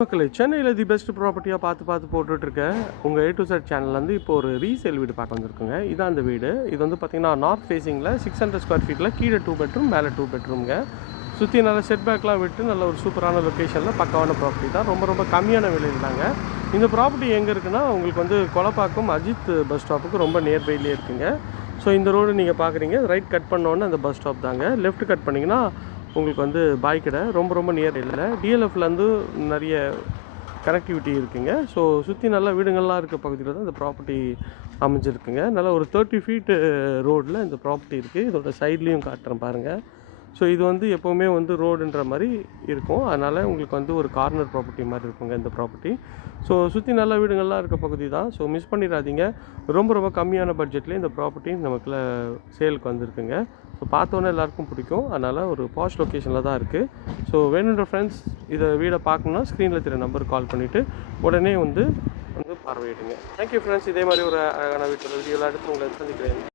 மக்களை சென்னையில் the best ப்ராப்பர்ட்டியாக பார்த்து பார்த்து போட்டுட்ருக்க உங்கள் ஏ டு செட் சேனல்லேருந்து இப்போ ஒரு ரீசேல் வீடு பார்க்க வந்திருக்குங்க. இதான் அந்த வீடு. இது வந்து பார்த்தீங்கன்னா நார்த் ஃபேஸிங்கில் சிக்ஸ் ஹண்ட்ரட் ஸ்கொயர் ஃபீட்டில் கீழே டூ பெட்ரூம் மேலே டூ பெட்ரூம்ங்க சுற்றி நல்ல செட் பேக்லாம் விட்டு நல்ல ஒரு சூப்பரான லொக்கேஷனில் பக்காவான ப்ராப்பர்ட்டி தான். ரொம்ப ரொம்ப கம்மியான விலையில் தாங்க. இந்த ப்ராப்பர்ட்டி எங்கே இருக்குன்னா உங்களுக்கு வந்து கொலப்பாக்கம் அஜித் பஸ் ஸ்டாப்புக்கு ரொம்ப நியர்பைலேயே இருக்குங்க. ஸோ இந்த ரோடு நீங்கள் பார்க்குறீங்க ரைட் கட் பண்ணோன்னே அந்த பஸ் ஸ்டாப் தாங்க. லெஃப்ட் கட் பண்ணிங்கன்னா உங்களுக்கு வந்து பாய் கடை. ரொம்ப ரொம்ப நியர் இல்லை. டிஎல்எஃப்லேருந்து நிறைய கனெக்டிவிட்டி இருக்குங்க. ஸோ சுற்றி நல்லா வீடுங்கள்லாம் இருக்க பகுதியில் தான் இந்த ப்ராப்பர்ட்டி அமைஞ்சிருக்குங்க. நல்லா ஒரு தேர்ட்டி ஃபீட்டு ரோடில் இந்த ப்ராப்பர்ட்டி இருக்குது இதோட சைட்லேயும் காட்டுறேன் பாருங்கள் ஸோ இது வந்து எப்போவுமே வந்து ரோடுன்ற மாதிரி இருக்கும். அதனால் உங்களுக்கு வந்து ஒரு கார்னர் ப்ராப்பர்ட்டி மாதிரி இருக்குங்க இந்த ப்ராப்பர்ட்டி ஸோ சுற்றி நல்ல வீடுங்கள்லாம் இருக்க பகுதி தான். ஸோ மிஸ் பண்ணிடாதீங்க. ரொம்ப ரொம்ப கம்மியான பட்ஜெட்லேயே இந்த ப்ராப்பர்ட்டி நமக்குள்ள சேலுக்கு வந்திருக்குங்க. ஸோ பார்த்தோன்னே எல்லாருக்கும் பிடிக்கும். அதனால் ஒரு பாஷ் லொக்கேஷனில் தான் இருக்குது ஸோ வேணுன்ற ஃப்ரெண்ட்ஸ் இதை வீடை பார்க்கணுன்னா ஸ்க்ரீனில் தெரிய நம்பருக்கு கால் பண்ணிவிட்டு உடனே வந்து வந்து பார்வையிடுங்க. தேங்க்யூ ஃப்ரெண்ட்ஸ் இதே மாதிரி ஒரு அழகான வீட்டில் வீடியோவில் அடுத்து உங்களை சந்திக்கிறேன்.